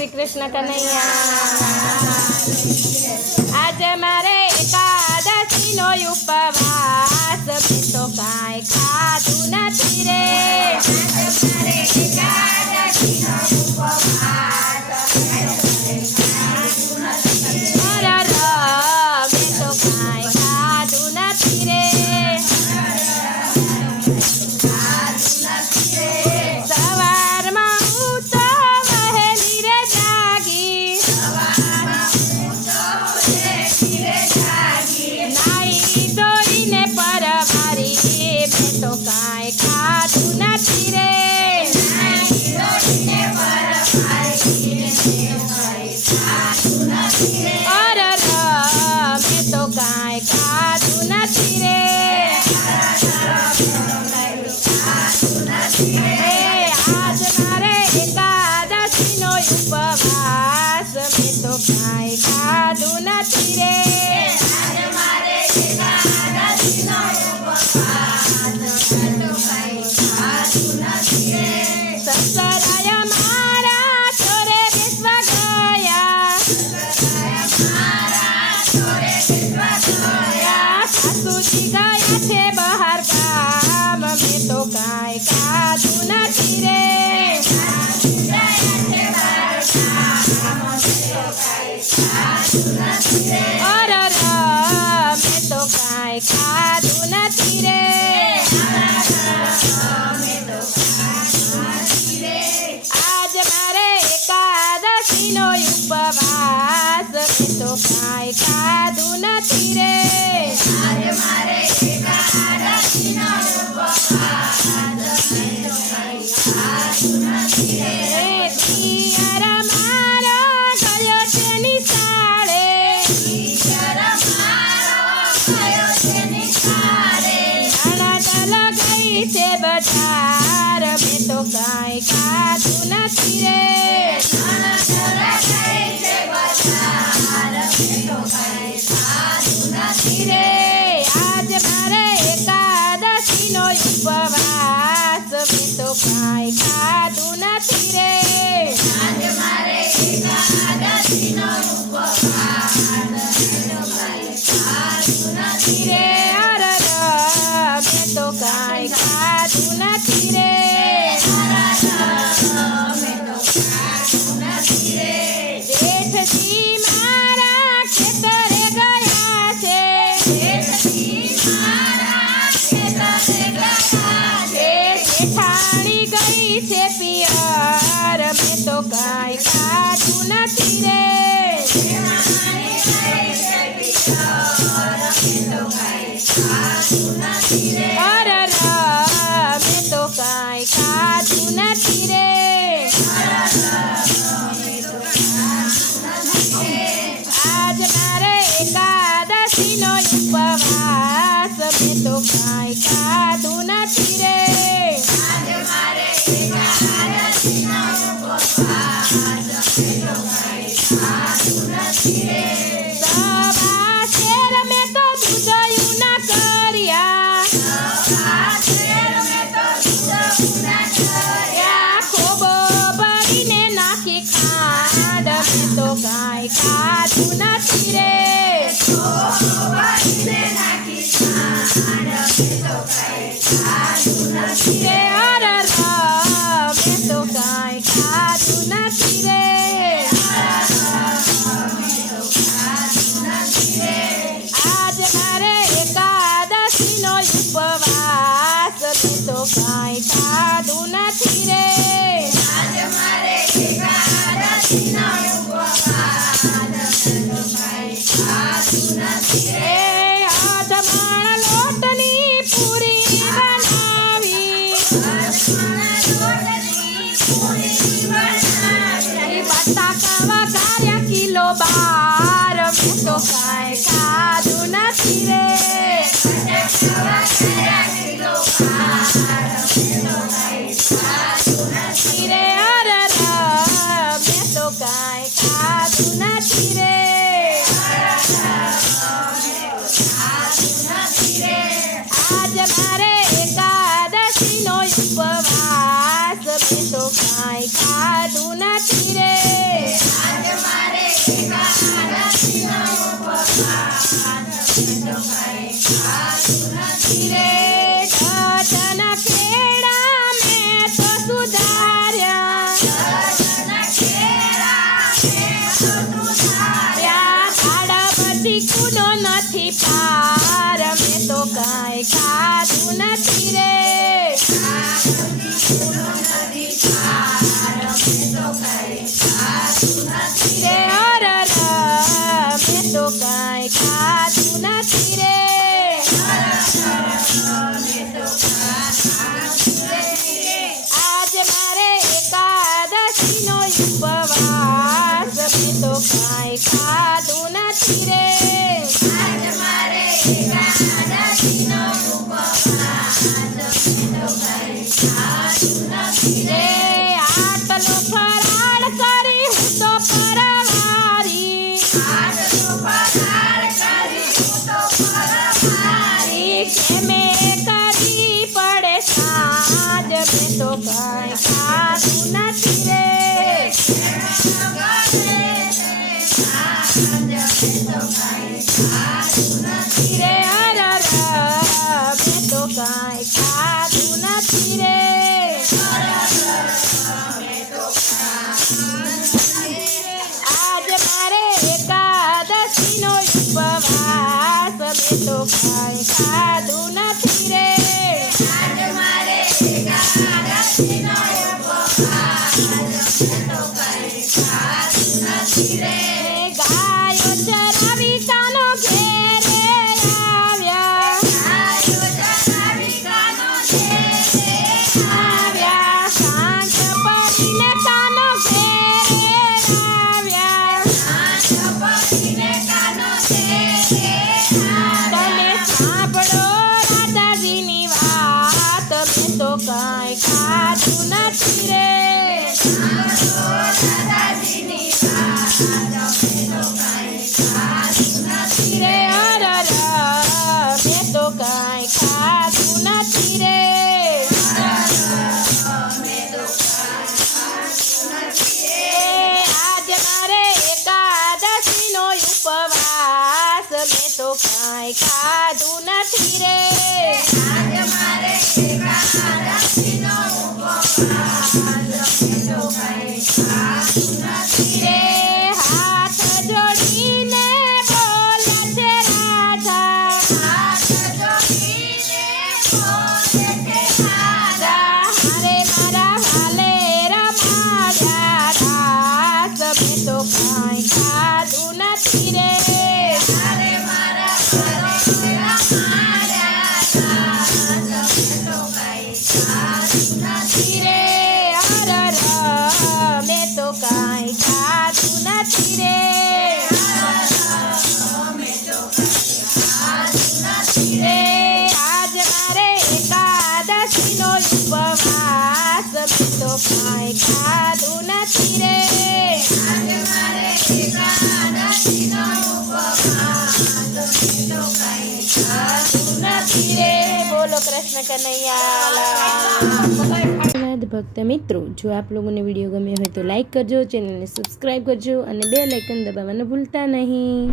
શ્રી કૃષ્ણ કનૈયા। આજે મારે એકાદશીનો ઉપવાસ, મેં તો કાંઈ ખાધું નથી રે। ઉપવાસ મેં તો કાંઈ ખાધું નથી રે। ગજન ખેડા મેં તો સુધાર્યા પછી કુનો નથી પાર મેં તો કાંઈ ખાધું નથી રે હર મેં તો કાંઈ ખાધું નથી રે આજ મારે એકાદશીનો ઉપવાસ મેં તો કાંઈ ખાધું નથી રે આટલો ફરાળ કરી હું તો પરવારી કેમે કરી પડે સાંજ મેં તો કાંઈ ખાધું નથી રે રે હર મેં તો કાંઈ ખાધું નથી રે આજ મારે એકાદશીનો ઉપવાસ મેં તો કાંઈ ખાધું નથી રે ગાયો ચરાવી કાનો ઘેરે આવ્યા સાંજ પડીને કાનો ઘેરે આવ્યા તમે સાંભળો રાધાજીની વાત મેં તો કાંઈ ખાધું નથી રે રે હર મેં તો કાંઈ ખાધું નથી રે આજ મારે એકાદશીનો ઉપવાસ મેં તો કાંઈ ખાધું નથી રે રે હાથ જોડીને બોલે છે રાધા હારે મારા હાલે રમાડ્યા રાસ મેં તો કાંઈ ખાધું નથી રે રે હર મેં તો કાંઈ ખાધું નથી રે રે આજ મારે એકાદશીનો ઉપવાસ મેં તો કાંઈ ખાધું નથી રે નથી રે બોલો કૃષ્ણ કનૈયા ભક્ત મિત્રો, જો આપ લોકોને વિડીયો ગમ્યો હોય તો લાઈક કરજો, ચેનલને સબસ્ક્રાઈબ કરજો અને બેલ આઇકન દબાવવાનું ભૂલતા નહીં.